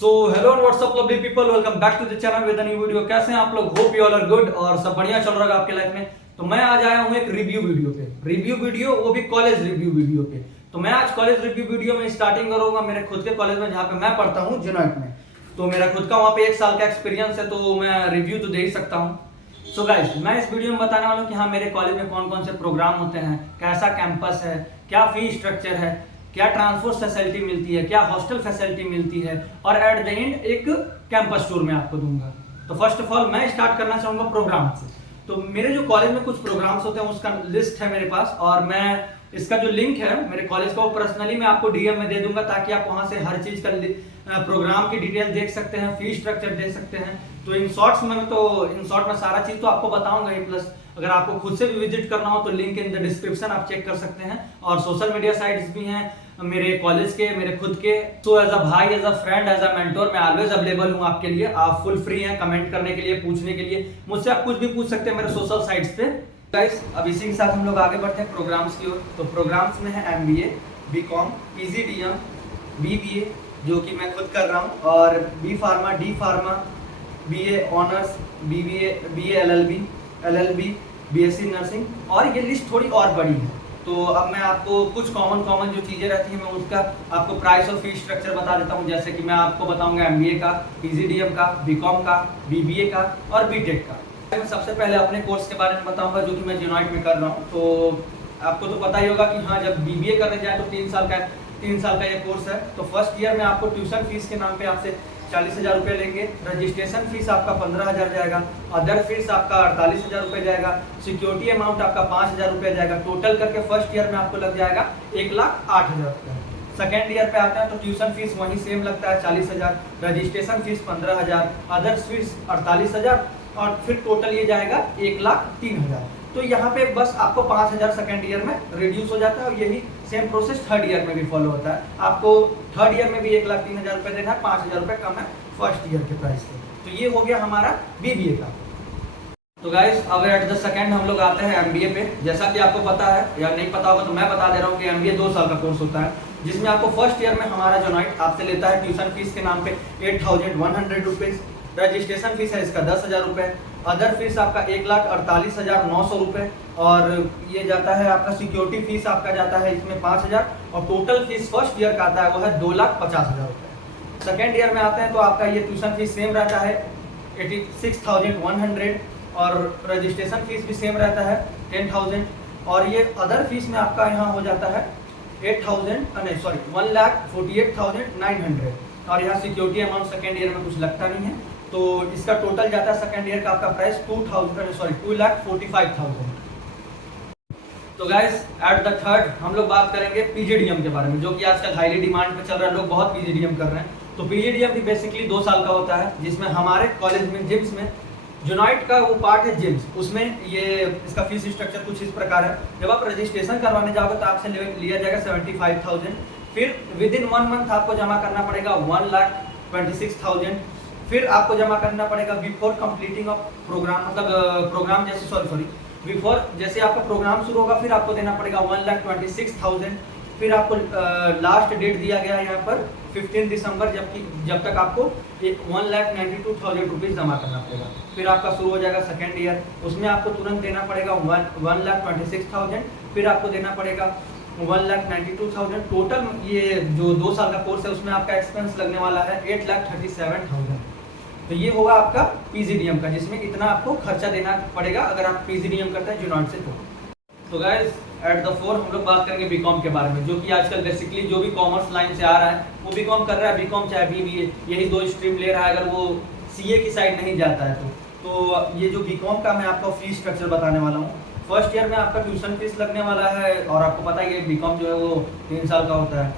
So hello and what's up lovely people, welcome back to the channel with a new video. कैसे हैं आप लोग? Hope you all are good और सब बढ़िया चल रहा है आपके लाइफ में। तो मैं आज आया हूं एक रिव्यू वीडियो पे, वो भी कॉलेज रिव्यू वीडियो पे। तो मैं आज कॉलेज रिव्यू वीडियो में स्टार्टिंग करूंगा मेरे खुद के कॉलेज में, जहां पे मैं पढ़ता हूं, जेनोइट में। तो मेरा खुद का वहां पे 1 साल का एक्सपीरियंस है, तो मैं रिव्यू तो दे ही सकता हूं। सो गाइस, मैं इस वीडियो में बताने वाला हूं कि हाँ, मेरे कॉलेज में कौन कौन से प्रोग्राम होते हैं, कैसा कैंपस है, क्या फी स्ट्रक्चर है, क्या ट्रांसपोर्ट फैसिलिटी मिलती है, क्या हॉस्टल फैसिलिटी मिलती है, और एट द एंड एक कैंपस टूर मैं आपको दूंगा। तो फर्स्ट ऑफ ऑल मैं स्टार्ट करना चाहूंगा प्रोग्राम से। तो मेरे जो कॉलेज में कुछ प्रोग्राम्स होते हैं उसका लिस्ट है मेरे पास, और मैं इसका जो लिंक है मेरे कॉलेज का वो पर्सनली मैं आपको डीएम में दे दूंगा, ताकि आप वहां से हर चीज का प्रोग्राम की डिटेल देख सकते हैं, फी स्ट्रक्चर देख सकते हैं। तो इन शॉर्ट में सारा चीज तो आपको बताऊंगा ही, प्लस अगर आपको खुद से भी विजिट करना हो तो लिंक इन द डिस्क्रिप्शन आप चेक कर सकते हैं। और सोशल मीडिया साइट्स भी हैं मेरे कॉलेज के, मेरे खुद के। सो एज अ भाई, as a friend, as a mentor मैं ऑलवेज अवेलेबल हूं आपके लिए। आप फुल फ्री हैं कमेंट करने के लिए, पूछने के लिए। मुझसे आप कुछ भी पूछ सकते हैं मेरे सोशल साइट्स पे। गाइस, अब इसी के साथ हम लोग आगे बढ़ते हैं प्रोग्राम्स की ओर। तो प्रोग्राम्स में है एमबीए, बीकॉम, पीजीडीएम, बीबीए जो कि मैं खुद कर रहा हूँ, और B pharma, D pharma, BA honours, BBA, BA LLB, BSc nursing, और ये लिस्ट थोड़ी और बड़ी है। तो अब मैं आपको कुछ कॉमन जो चीज़ें रहती हैं मैं उसका आपको प्राइस और फी स्ट्रक्चर बता देता हूँ। जैसे कि मैं आपको बताऊंगा एमबीए का, पीजीडीएम का, बीकॉम का, बीबीए का और बीटेक का। मैं सबसे पहले अपने कोर्स के बारे में बताऊंगा जो कि मैं जेनोइट में कर रहा हूँ। तो आपको तो पता ही होगा कि हाँ, जब बीबीए करने जाए तो 3 साल का ये कोर्स है। तो फर्स्ट ईयर में आपको ट्यूशन फीस के नाम पे आपसे 40,000 रुपये लेंगे। रजिस्ट्रेशन फीस आपका 15,000 जाएगा, अदर फीस आपका 48,000 रुपये जाएगा, सिक्योरिटी अमाउंट आपका 5,000 रुपये जाएगा। टोटल करके फर्स्ट ईयर में आपको लग जाएगा 1,08,000 रुपये। सेकेंड ईयर पे आता है तो ट्यूशन फीस वही सेम लगता है 40,000, रजिस्ट्रेशन फीस 15,000, अदर फीस 48,000, और फिर टोटल ये जाएगा 1,03,000। तो यहाँ पे बस आपको 5,000 सेकेंड ईयर में रिड्यूस हो जाता है, और यही सेम प्रोसेस थर्ड ईयर में भी फॉलो होता है। आपको थर्ड ईयर में भी 1,03,000 रुपये देना है, 5,000 रुपये कम है फर्स्ट ईयर के प्राइस से। तो ये हो गया हमारा बीबीए का। तो गाइस, अब एट द सेकंड हम लोग आते हैं एमबीए पे। जैसा कि आपको पता है या नहीं पता होगा तो मैं बता दे रहा हूँ कि एमबीए 2 साल का कोर्स होता है, जिसमें आपको फर्स्ट ईयर में हमारा जेनोइट आपसे लेता है ट्यूशन फीस के नाम पे 8,100 रुपीज। रजिस्ट्रेशन फीस है इसका 10,000 रुपये, अदर फीस आपका 1,48,900 रुपये, और ये जाता है आपका सिक्योरिटी फीस आपका जाता है इसमें 5,000, और टोटल फीस फर्स्ट ईयर का आता है वो है 2,50,000 रुपये। सेकेंड ईयर में आते हैं तो आपका ये ट्यूशन फीस सेम रहता है 86,100, और रजिस्ट्रेशन फीस भी सेम रहता है 10,000, और ये अदर फीस में आपका यहाँ हो जाता है 1,48,900, और यहाँ सिक्योरिटी अमाउंट सेकेंड ईयर में कुछ लगता नहीं है। तो इसका टोटल जाता है सेकेंड ईयर का आपका प्राइस 2,45,000। तो गाइस, एट द थर्ड हम लोग बात करेंगे पीजीडीएम के बारे में, जो कि आजकल हाईली डिमांड पे चल रहा है, लोग बहुत पीजीडीएम कर रहे हैं। तो पीजीडीएम भी बेसिकली 2 साल का होता है, जिसमें हमारे कॉलेज में जिम्स में जेनोइट का वो पार्ट है जिम्स, उसमें ये इसका फीस स्ट्रक्चर कुछ इस प्रकार है। जब आप रजिस्ट्रेशन करवाने जाओगे तो आपसे लिया जाएगा 75,000, फिर विद इन 1 मंथ आपको जमा करना पड़ेगा 1,26,000, फिर आपको जमा करना पड़ेगा बिफोर कंप्लीटिंग ऑफ प्रोग्राम, मतलब प्रोग्राम जैसे बिफोर जैसे आपका प्रोग्राम शुरू होगा फिर आपको देना पड़ेगा 1,26,000। फिर आपको लास्ट डेट दिया गया है यहाँ पर 15 दिसंबर, जब तक आपको 1,92,000 रुपीज़ जमा करना पड़ेगा। फिर आपका शुरू हो जाएगा सेकेंड ईयर, उसमें आपको तुरंत देना पड़ेगा 1,26,000, फिर आपको देना पड़ेगा 1,92,000। टोटल ये जो 2 साल का कोर्स है उसमें आपका एक्सपेंस लगने वाला है 8,37,000। तो ये होगा आपका पीजीडीएम का, जिसमें इतना आपको खर्चा देना पड़ेगा अगर आप पीजीडीएम करते हैं जेनोइट से। तो गाइस, एट द फोर हम लोग बात करेंगे बीकॉम के बारे में, जो कि आजकल बेसिकली जो भी कॉमर्स लाइन से आ रहा है वो बीकॉम कर रहा है। बीकॉम चाहे बीबीए, यही 2 स्ट्रीम ले रहा है, अगर वो सीए की साइड नहीं जाता है तो ये जो बीकॉम का मैं आपको फीस स्ट्रक्चर बताने वाला हूँ। फर्स्ट ईयर में आपका ट्यूशन फीस लगने वाला है, और आपको पता है बीकॉम जो है वो 3 साल का होता है।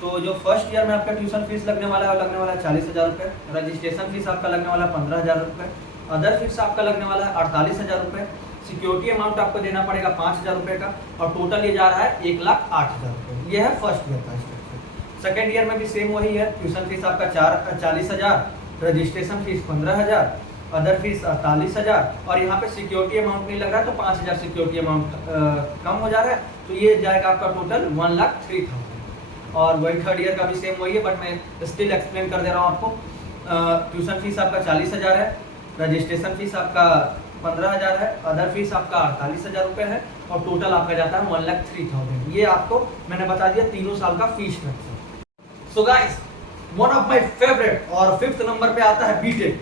तो जो फर्स्ट ईयर में आपका ट्यूशन फीस लगने वाला है वो लगने वाला है 40,000 रुपये, रजिस्ट्रेशन फीस आपका लगने वाला है 15,000 रुपये, अदर फीस आपका लगने वाला है 48,000 रुपये, सिक्योरिटी अमाउंट आपको देना पड़ेगा 5,000 रुपये का, और टोटल ये जा रहा है 1,08,000 रुपये। ये है फर्स्ट ईयर का स्ट्रक्चर। सेकेंड ईयर में भी सेम वही है, ट्यूशन फीस आपका 40,000, रजिस्ट्रेशन फीस 15,000, अदर फीस 48,000, और यहाँ पे सिक्योरिटी अमाउंट नहीं लग रहा है तो 5,000 सिक्योरिटी अमाउंट कम हो जा रहा है, तो ये जाएगा आपका टोटल 1,03,000। और वही थर्ड ईयर का भी सेम वही है, बट मैं स्टिल एक्सप्लेन कर दे रहा हूँ आपको। ट्यूशन फीस आपका 40,000 है, रजिस्ट्रेशन फीस आपका 15,000 है, अदर फीस आपका 48,000 रुपये है और टोटल आपका जाता है 1,03,000। ये आपको मैंने बता दिया तीनों साल का fees structure. So guys, one of my favourite और 5th नंबर पे आता है बीटेक।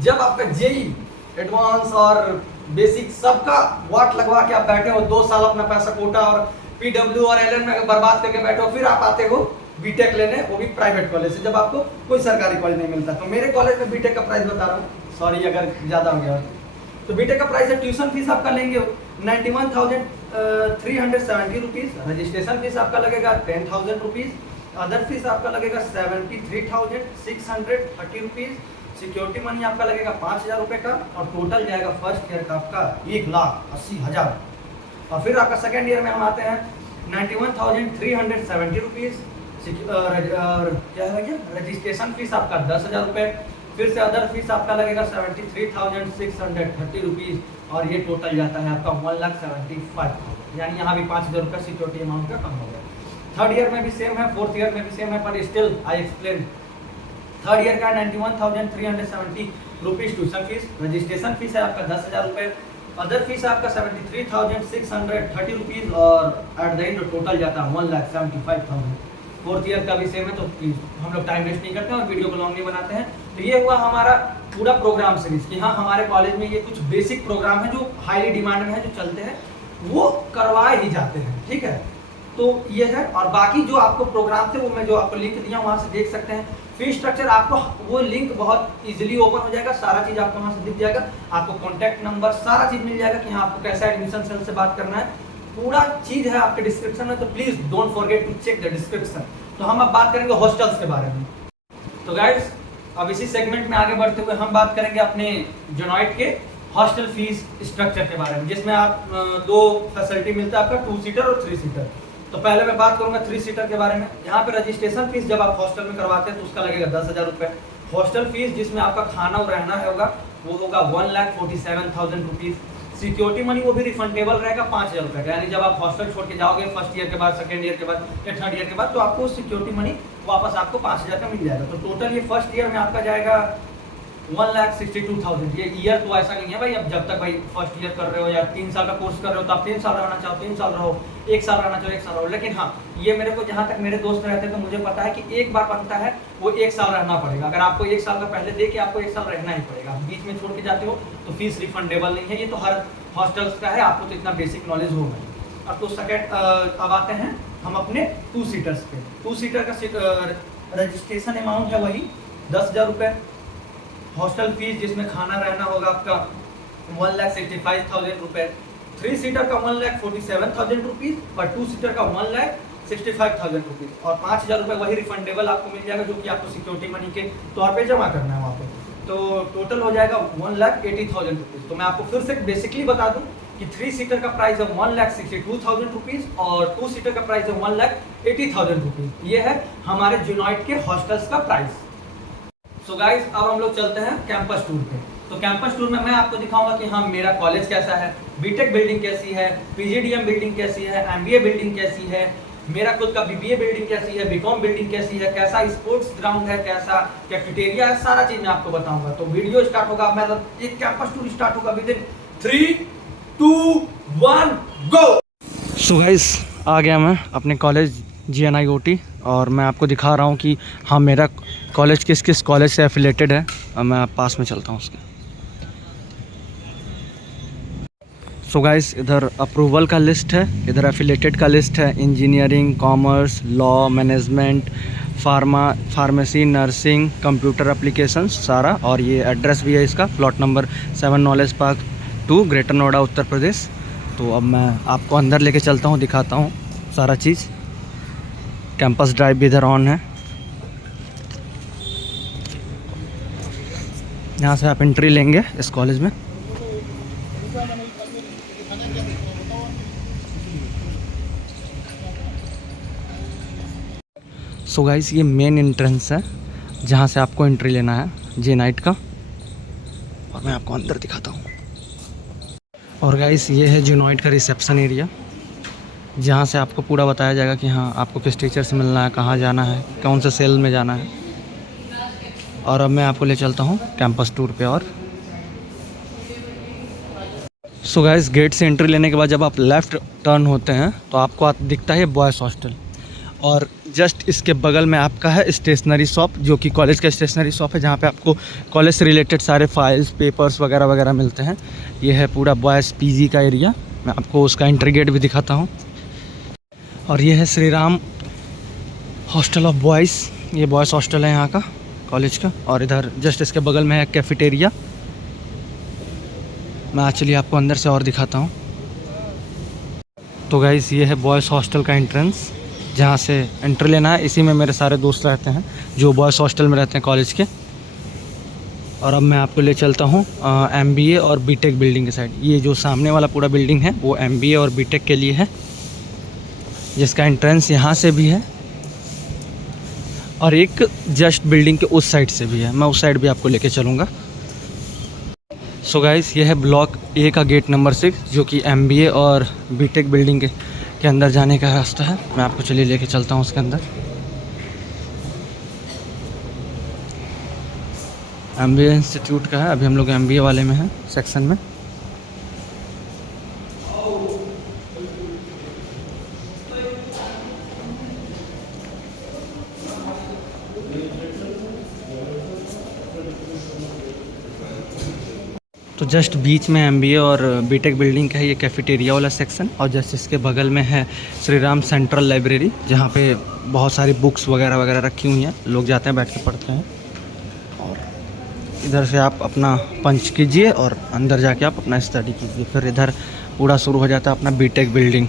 जब आपका जेई एडवांस और बेसिक सबका वाट लगवा के आप बैठे हो, 2 साल अपना पैसा कोटा और पीडब्ल्यू और एलएन में बर्बाद करके बैठे हो, फिर आप आते हो बीटेक लेने, वो भी प्राइवेट कॉलेज से, जब आपको कोई सरकारी कॉलेज नहीं मिलता। तो मेरे कॉलेज में बीटेक का प्राइस बता रहा हूँ, सॉरी अगर ज्यादा हो गया। तो बीटेक का प्राइस है, ट्यूशन फीस आपका लेंगे 91,370 रुपीज, रजिस्ट्रेशन फीस आपका लगेगा 10,000 रुपीज, अदर फीस आपका लगेगा 73,630 रुपीज, सिक्योरिटी मनी आपका लगेगा 5,000 रुपये का और टोटल जाएगा फर्स्ट ईयर का आपका 1,80,000। और फिर आपका सेकेंड ईयर में हम आते हैं 91,370 रुपीज, क्या है भैया, रजिस्ट्रेशन फीस आपका 10,000 रुपये, फिर से अदर फीस आपका लगेगा 73,630 रुपीज और ये टोटल जाता है आपका 1,75,000, यानी यहाँ भी 5,000 रुपये सिक्योरिटी अमाउंट का कम हो गया। थर्ड ईयर में भी सेम है, फोर्थ ईयर में भी सेम है, पर still I explain. Third year का 91,370 rupees tuition fees, registration fees है आपका 10,000 रुपये, अदर फीस आपका 73,630 रुपीज और एट द एंड टोटल जाता है 1,75,000। फोर्थ ईयर का भी सेम है, तो प्लीज हम लोग टाइम वेस्ट नहीं करते हैं और वीडियो को लॉन्ग नहीं बनाते हैं। तो ये हुआ हमारा पूरा प्रोग्राम सीरीज कि हाँ, हमारे कॉलेज में ये कुछ बेसिक प्रोग्राम है जो हाईली डिमांड में है, जो चलते हैं, वो करवाए ही जाते हैं, ठीक है। तो ये है, और बाकी जो आपको प्रोग्राम थे वो मैं जो आपको लिंक दिया वहाँ से देख सकते हैं। फीस स्ट्रक्चर आपको वो लिंक बहुत इजीली ओपन हो जाएगा, सारा चीज़ आपको वहाँ से दिख जाएगा, आपको कॉन्टैक्ट नंबर सारा चीज़ मिल जाएगा कि हाँ आपको कैसा एडमिशन सेल से बात करना है, पूरा चीज़ है आपके डिस्क्रिप्शन में। तो please don't forget to check the description. तो हम अब बात करेंगे हॉस्टल्स के बारे में। तो गाइस, अब इसी सेगमेंट में आगे बढ़ते हुए हम बात करेंगे अपने जोनॉइट के हॉस्टल फीस स्ट्रक्चर के बारे में, जिसमें आप 2 फैसिलिटी मिलता है आपका, 2 सीटर और 3 सीटर। तो पहले मैं बात करूंगा 3 सीटर के बारे में। यहाँ पे रजिस्ट्रेशन फीस जब आप हॉस्टल में करवाते हैं तो उसका लगेगा 10,000 रुपये। हॉस्टल फीस जिसमें आपका खाना और रहना होगा वो होगा 1,47,000 रुपीज़। सिक्योरिटी मनी वो भी रिफंडेबल रहेगा 5,000 रुपये का, यानी जब आप हॉस्टल छोड़ के जाओगे फर्स्ट ईयर के बाद, सेकेंड ईयर के बाद या थर्ड ईयर के बाद, तो आपको सिक्योरिटी मनी वापस आपको 5,000 का मिल जाएगा। तो टोटल ये फर्स्ट ईयर में आपका जाएगा 1,62,000। ये ईयर तो ऐसा नहीं है भाई, अब जब तक भाई फर्स्ट ईयर कर रहे हो या 3 साल का कोर्स कर रहे हो तो आप 3 साल रहना चाहो 3 साल रहो, 1 साल रहना चाहो 1 साल रहो। लेकिन हाँ, ये मेरे को जहाँ तक मेरे दोस्त रहते हैं तो मुझे पता है कि एक बार बनता है वो 1 साल रहना पड़ेगा। अगर आपको 1 साल का पहले दे के आपको 1 साल रहना ही पड़ेगा, बीच में छोड़ के जाते हो तो फीस रिफंडेबल नहीं है। ये तो हर हॉस्टल्स का है, आपको तो इतना बेसिक नॉलेज होगा। अब तो सेकेंड अब आते हैं हम अपने 2 सीटर्स पे। 2 सीटर का रजिस्ट्रेशन अमाउंट है वही 10,000 रुपये। हॉस्टल फीस जिसमें खाना रहना होगा आपका 1,65,000 रुपये। 3 सीटर का 1,47,000 रुपीज़ और 2 सीटर का 1,65,000 रुपीज़ और 5,000 रुपये वही रिफंडेबल आपको मिल जाएगा, जो कि आपको सिक्योरिटी मनी के तौर पे जमा करना है वहाँ पे। तो टोटल हो जाएगा 1,80,000 रुपीज़। तो मैं आपको फिर से बेसिकली बता दूँ कि 3 सीटर का प्राइस है 1,62,000 रुपीज़ और 2 सीटर का प्राइस है 1,80,000 रुपीज़। ये है हमारे जोनॉइट के हॉस्टल्स का प्राइस। सो गाइस, अब हम लोग चलते हैं कैंपस टूर पे। तो कैंपस टूर में मैं आपको दिखाऊंगा कि हाँ मेरा कॉलेज कैसा है, बीटेक बिल्डिंग कैसी है, पीजीडीएम बिल्डिंग कैसी है, एमबीए बिल्डिंग कैसी है, मेरा खुद का बीबीए बिल्डिंग कैसी है, बीकॉम बिल्डिंग कैसी है, कैसा स्पोर्ट्स ग्राउंड है, कैसा कैफेटेरिया है, सारा चीज मैं आपको बताऊंगा। तो वीडियो स्टार्ट होगा, मतलब एक कैंपस टूर स्टार्ट होगा विदिन 3, 2, 1 गो। सो गाइस, आ गया मैं अपने कॉलेज GNIOT और मैं आपको दिखा रहा हूँ कि हाँ मेरा कॉलेज किस किस कॉलेज से एफिलेटेड है। और मैं पास में चलता हूँ उसके। सो गाइस, इधर अप्रूवल का लिस्ट है, इधर एफिलेटेड का लिस्ट है, engineering, commerce, law, management, pharmacy, nursing, computer applications सारा। और ये एड्रेस भी है इसका, plot number 7 knowledge park 2, Greater Noida, Uttar Pradesh. तो अब मैं आपको अंदर लेके चलता हूँ, दिखाता हूँ सारा चीज़। कैंपस ड्राइव भी इधर ऑन है, यहाँ से आप एंट्री लेंगे इस कॉलेज में। सो गाइस, ये मेन एंट्रेंस है जहाँ से आपको एंट्री लेना है GNIOT का, और मैं आपको अंदर दिखाता हूँ। और गाइस, ये है GNIOT का रिसेप्शन एरिया, जहाँ से आपको पूरा बताया जाएगा कि हाँ आपको किस टीचर से मिलना है, कहाँ जाना है, कौन से सेल में जाना है। और अब मैं आपको ले चलता हूँ कैंपस टूर पे। और सो गाइस, गेट से एंट्री लेने के बाद जब आप लेफ़्ट टर्न होते हैं तो आपको दिखता है बॉयज़ हॉस्टल, और जस्ट इसके बगल में आपका है स्टेशनरी शॉप, जो कि कॉलेज का स्टेशनरी शॉप है, जहाँ पे आपको कॉलेज से रिलेटेड सारे फाइल्स, पेपर्स वगैरह वगैरह मिलते हैं। ये है पूरा बॉयज़ पीजी का एरिया। मैं आपको उसका एंट्री गेट भी दिखाता हूँ। और ये है Shri Ram hostel of boys. ये बॉयज़ हॉस्टल है यहाँ का, कॉलेज का। और इधर जस्ट इसके बगल में है कैफेटेरिया। मैं एक्चुअली आपको अंदर से और दिखाता हूँ। तो गाइस, ये है बॉयज़ हॉस्टल का एंट्रेंस, जहाँ से एंट्री लेना है। इसी में मेरे सारे दोस्त रहते हैं जो बॉयज़ हॉस्टल में रहते हैं कॉलेज के। और अब मैं आपको ले चलता हूँ MBA और BTech बिल्डिंग के साइड। ये जो सामने वाला पूरा बिल्डिंग है वो MBA और BTech के लिए है, जिसका एंट्रेंस यहाँ से भी है, और एक जस्ट बिल्डिंग के उस साइड से भी है। मैं उस साइड भी आपको लेके चलूँगा। सो गाइस, ये है ब्लॉक A का गेट नंबर 6, जो कि MBA और BTech बिल्डिंग के अंदर जाने का रास्ता है। मैं आपको चलिए लेके चलता हूँ उसके अंदर। MBA इंस्टीट्यूट का है। अभी हम लोग MBA वाले में हैं, सेक्शन में। तो जस्ट बीच में MBA और BTech बिल्डिंग का है ये कैफेटेरिया वाला सेक्शन, और जस्ट इसके बगल में है श्री राम सेंट्रल लाइब्रेरी, जहाँ पे बहुत सारी बुक्स वगैरह वगैरह रखी हुई हैं। लोग जाते हैं, बैठ के पढ़ते हैं। और इधर से आप अपना पंच कीजिए और अंदर जाके आप अपना स्टडी कीजिए। फिर इधर पूरा शुरू हो जाता है अपना BTech बिल्डिंग।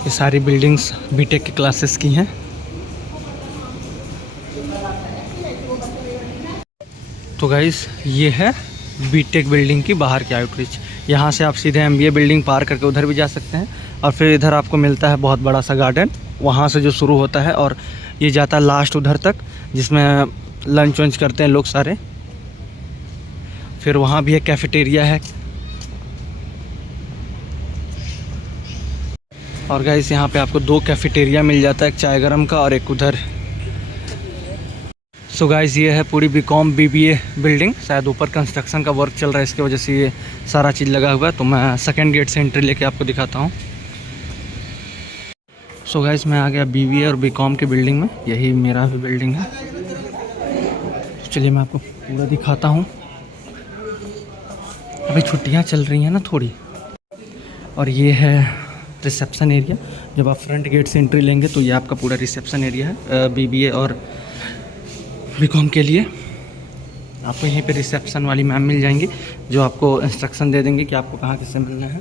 ये सारी बिल्डिंग्स BTech के क्लासेस की हैं। तो गाइस, ये है BTech बिल्डिंग की बाहर की आउटरीच। यहाँ से आप सीधे MBA बिल्डिंग पार करके उधर भी जा सकते हैं, और फिर इधर आपको मिलता है बहुत बड़ा सा गार्डन, वहाँ से जो शुरू होता है, और ये जाता है लास्ट उधर तक, जिसमें लंच वंच करते हैं लोग सारे। फिर वहाँ भी एक कैफेटेरिया है। और गाइस, यहाँ पे आपको 2 कैफेटेरिया मिल जाता है, एक चाय गरम का और एक उधर। सो गाइस, ये है पूरी BCom BBA बिल्डिंग। शायद ऊपर कंस्ट्रक्शन का वर्क चल रहा है, इसकी वजह से ये सारा चीज़ लगा हुआ है। तो मैं सेकंड गेट से एंट्री लेके आपको दिखाता हूँ। सो गाइस, मैं आ गया BBA और BCom की बिल्डिंग में। यही मेरा भी बिल्डिंग है। तो चलिए मैं आपको पूरा दिखाता हूँ। अभी छुट्टियाँ चल रही हैं ना थोड़ी। और ये है रिसेप्शन एरिया। जब आप फ्रंट गेट से एंट्री लेंगे तो ये आपका पूरा रिसेप्शन एरिया है BBA और BCom के लिए। आपको यहीं पे रिसेप्शन वाली मैम मिल जाएंगी, जो आपको इंस्ट्रक्शन दे देंगे कि आपको कहाँ किससे मिलना है।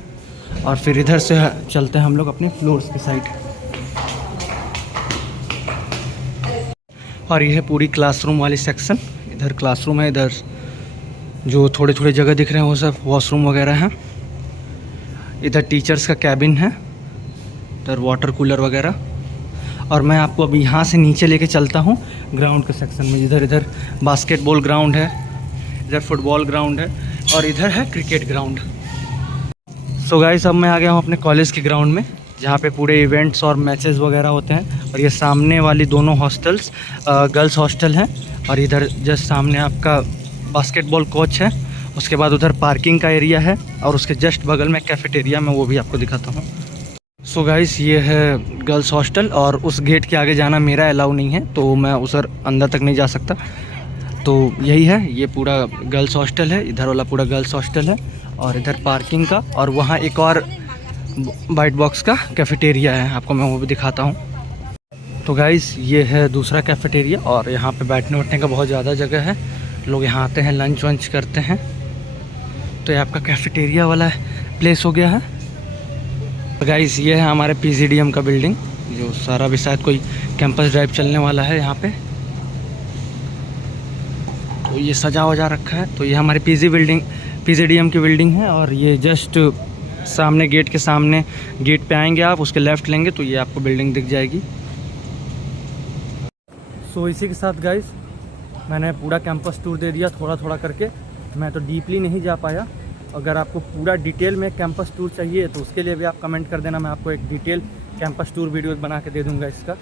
और फिर इधर से चलते हैं हम लोग अपने फ्लोर्स की साइड। और ये है पूरी क्लासरूम वाली सेक्शन। इधर क्लासरूम है, इधर जो थोड़े थोड़े जगह दिख रहे हैं वो सब वॉशरूम वगैरह हैं। इधर टीचर्स का कैबिन है, इधर वाटर कूलर वगैरह। और मैं आपको अभी यहाँ से नीचे लेके चलता हूँ ग्राउंड के सेक्शन में। इधर बास्केटबॉल ग्राउंड है, इधर फुटबॉल ग्राउंड है, और इधर है क्रिकेट ग्राउंड। सो गाइस, अब मैं आ गया हूँ अपने कॉलेज के ग्राउंड में, जहाँ पे पूरे इवेंट्स और मैचेस वगैरह होते हैं। और ये सामने वाली दोनों हॉस्टल्स गर्ल्स हॉस्टल हैं, और इधर जस्ट सामने आपका बास्केटबॉल कोच है। उसके बाद उधर पार्किंग का एरिया है, और उसके जस्ट बगल में कैफेटेरिया, मैं वो भी आपको दिखाता हूँ। सो गाइस, ये है गर्ल्स हॉस्टल, और उस गेट के आगे जाना मेरा अलाउ नहीं है, तो मैं उस अंदर तक नहीं जा सकता। तो यही है, ये पूरा गर्ल्स हॉस्टल है। इधर वाला पूरा गर्ल्स हॉस्टल है, और इधर पार्किंग का, और वहाँ एक और वाइट बॉक्स का कैफेटेरिया है, आपको मैं वो भी दिखाता हूँ। तो गाइस, ये है दूसरा कैफेटेरिया, और यहाँ पे बैठने उठने का बहुत ज़्यादा जगह है। लोग यहाँ आते हैं, लंच वंच करते हैं। तो ये आपका कैफेटेरिया वाला प्लेस हो गया है। गाइस, ये है हमारे PGDM का बिल्डिंग, जो सारा भी शायद कोई कैंपस ड्राइव चलने वाला है यहाँ पे। तो ये सजा वजा रखा है। तो ये हमारी PGDM की बिल्डिंग है, और ये जस्ट सामने गेट के सामने, गेट पे आएंगे आप, उसके लेफ़्ट लेंगे तो ये आपको बिल्डिंग दिख जाएगी। सो इसी के साथ गाइस, मैंने पूरा कैंपस टूर दे दिया थोड़ा थोड़ा करके। मैं तो डीपली नहीं जा पाया। अगर आपको पूरा डिटेल में कैंपस टूर चाहिए तो उसके लिए भी आप कमेंट कर देना, मैं आपको एक डिटेल कैंपस टूर वीडियो बना के दे दूंगा इसका।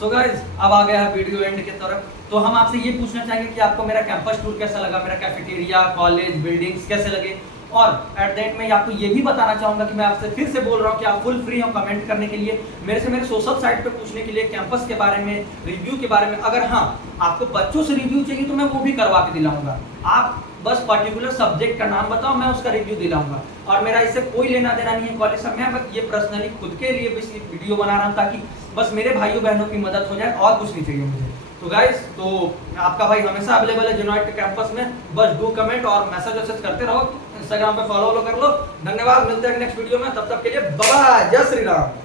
सो गाइज अब आ गया है वीडियो एंड की तरफ। तो हम आपसे ये पूछना चाहेंगे कि आपको मेरा कैंपस टूर कैसा लगा, मेरा कैफेटेरिया, कॉलेज, बिल्डिंग्स कैसे लगे। और एट द एंड में आपको ये भी बताना चाहूंगा कि मैं आपसे फिर से बोल रहा हूँ कि आप फुल फ्री हो कमेंट करने के लिए, मेरे सोशल साइट पे पूछने के लिए, कैंपस के बारे में, रिव्यू के बारे में। अगर हाँ आपको बच्चों से रिव्यू चाहिए तो मैं वो भी करवा के दिलाऊंगा। आप बस पर्टिकुलर सब्जेक्ट का नाम बताओ, मैं उसका रिव्यू दिलाऊंगा। और मेरा इससे कोई लेना देना नहीं है कॉलेज से, मैं बस ये पर्सनली खुद के लिए बस वीडियो बना रहा हूँ ताकि बस मेरे भाइयों बहनों की मदद हो जाए, और कुछ नहीं चाहिए मुझे। तो गाइस, तो आपका भाई हमेशा अवेलेबल है जेनोइड के कैंपस में। बस डू कमेंट और मैसेज करते रहो, इंस्टाग्राम पे फॉलो कर लो। धन्यवाद, मिलते हैं नेक्स्ट वीडियो में, तब तक के लिए बाय बाय, जय श्री राम।